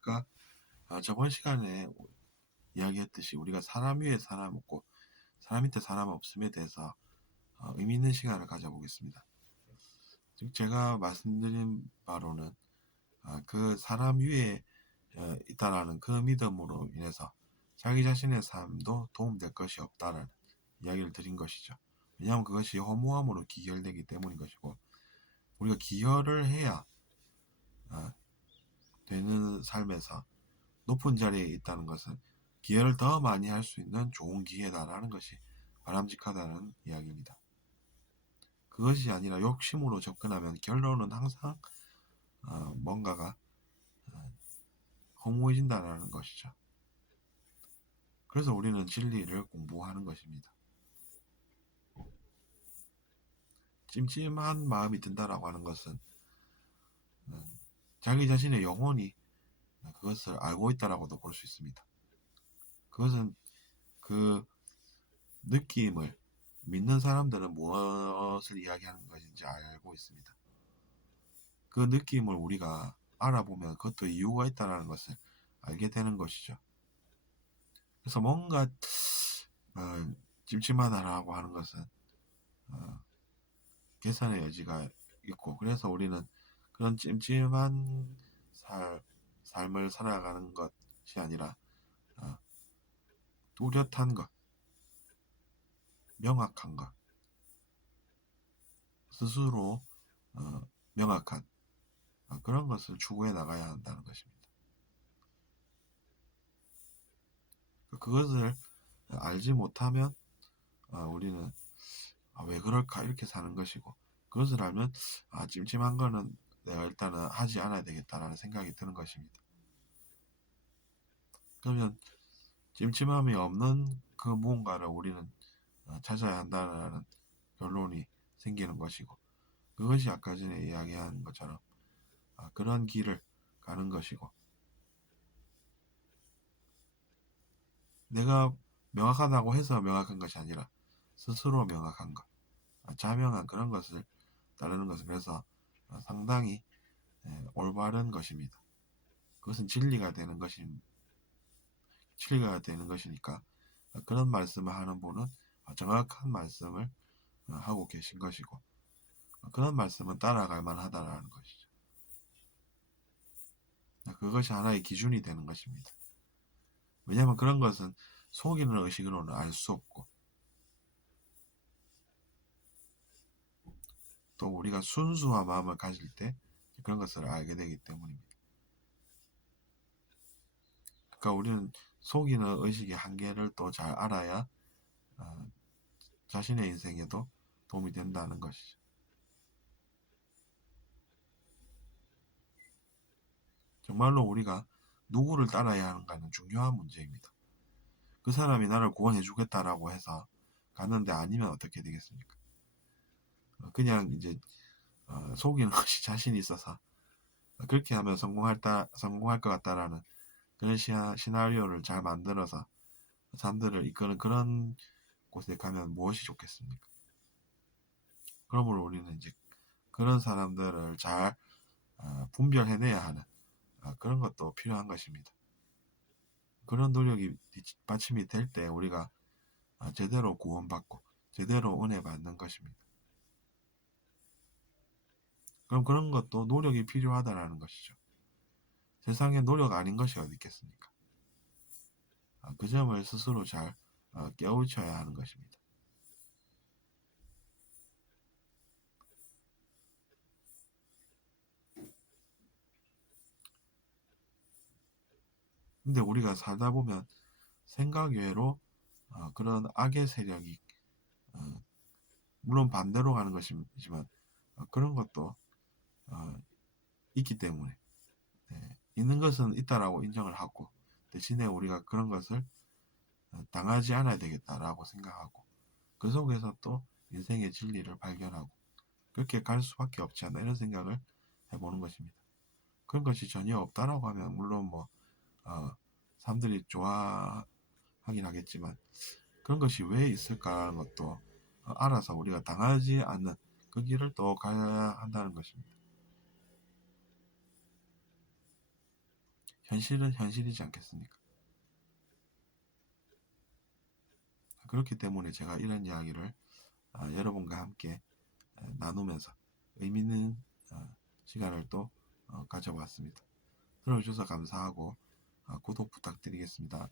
그러니까 저번 시간에 이야기했듯이 우리가 사람 위에 사람 없고 사람 밑에 사람 없음에 대해서 의미 있는 시간을 가져보겠습니다. 즉 제가 말씀드린 바로는 그 사람 위에 있다라는 그 믿음으로 인해서 자기 자신의 삶도 도움될 것이 없다라는 이야기를 드린 것이죠. 왜냐하면 그것이 허무함으로 기결되기 때문인 것이고, 우리가 기여를 해야 되는 삶에서 높은 자리에 있다는 것은 기여를 더 많이 할 수 있는 좋은 기회다라는 것이 바람직하다는 이야기입니다. 그것이 아니라 욕심으로 접근하면 결론은 항상 뭔가가 허무해진다는 것이죠. 그래서 우리는 진리를 공부하는 것입니다. 찜찜한 마음이 든다라고 하는 것은 자기 자신의 영혼이 그것을 알고 있다라고도 볼 수 있습니다. 그것은 그 느낌을 믿는 사람들은 무엇을 이야기하는 것인지 알고 있습니다. 그 느낌을 우리가 알아보면 그것도 이유가 있다는 것을 알게 되는 것이죠. 그래서 뭔가 찜찜하다라고 하는 것은 개선의 여지가 있고, 그래서 우리는 그런 찜찜한 삶을 살아가는 것이 아니라 뚜렷한 것, 명확한 것, 스스로 명확한 그런 것을 추구해 나가야 한다는 것입니다. 그것을 알지 못하면 우리는 왜 그럴까 이렇게 사는 것이고, 그것을 알면 찜찜한 거는 내가 일단은 하지 않아야 되겠다라는 생각이 드는 것입니다. 그러면 찜찜함이 없는 그 무언가를 우리는 찾아야 한다는 결론이 생기는 것이고, 그것이 아까 전에 이야기한 것처럼 그런 길을 가는 것이고, 내가 명확하다고 해서 명확한 것이 아니라 스스로 명확한 것, 자명한 그런 것을 따르는 것은 그래서 상당히 올바른 것입니다. 그것은 진리가 되는 것이니까 그런 말씀을 하는 분은 정확한 말씀을 하고 계신 것이고, 그런 말씀은 따라갈 만하다라는 것이죠. 그것이 하나의 기준이 되는 것입니다. 왜냐하면 그런 것은 속이는 의식으로는 알 수 없고, 또 우리가 순수한 마음을 가질 때 그런 것을 알게 되기 때문입니다. 그러니까 우리는 속이는 의식의 한계를 또 잘 알아야 자신의 인생에도 도움이 된다는 것이죠. 정말로 우리가 누구를 따라야 하는가는 중요한 문제입니다. 그 사람이 나를 구원해 주겠다라고 해서 갔는데 아니면 어떻게 되겠습니까? 그냥 이제 속이는 것이 자신이 있어서 그렇게 하면 성공할 것 같다라는 그런 시나리오를 잘 만들어서 사람들을 이끄는 그런 곳에 가면 무엇이 좋겠습니까? 그러므로 우리는 이제 그런 사람들을 잘 분별해내야 하는 그런 것도 필요한 것입니다. 그런 노력이 뒷받침이 될 때 우리가 제대로 구원받고 제대로 은혜 받는 것입니다. 그럼 그런 것도 노력이 필요하다라는 것이죠. 세상에 노력 아닌 것이 어디 있겠습니까? 그 점을 스스로 잘 깨우쳐야 하는 것입니다. 근데 우리가 살다 보면 생각 외로 그런 악의 세력이 물론 반대로 가는 것이지만 그런 것도 있기 때문에 있는 것은 있다라고 인정을 하고, 대신에 우리가 그런 것을 당하지 않아야 되겠다라고 생각하고, 그 속에서 또 인생의 진리를 발견하고 그렇게 갈 수밖에 없지 않나 이런 생각을 해보는 것입니다. 그런 것이 전혀 없다라고 하면 물론 뭐 사람들이 좋아하긴 하겠지만, 그런 것이 왜 있을까라는 것도 알아서 우리가 당하지 않는 그 길을 또 가야 한다는 것입니다. 현실은 현실이지 않겠습니까? 그렇기 때문에 제가 이런 이야기를 여러분과 함께 나누면서 의미 있는 시간을 또 가져봤습니다. 들어주셔서 감사하고 구독 부탁드리겠습니다.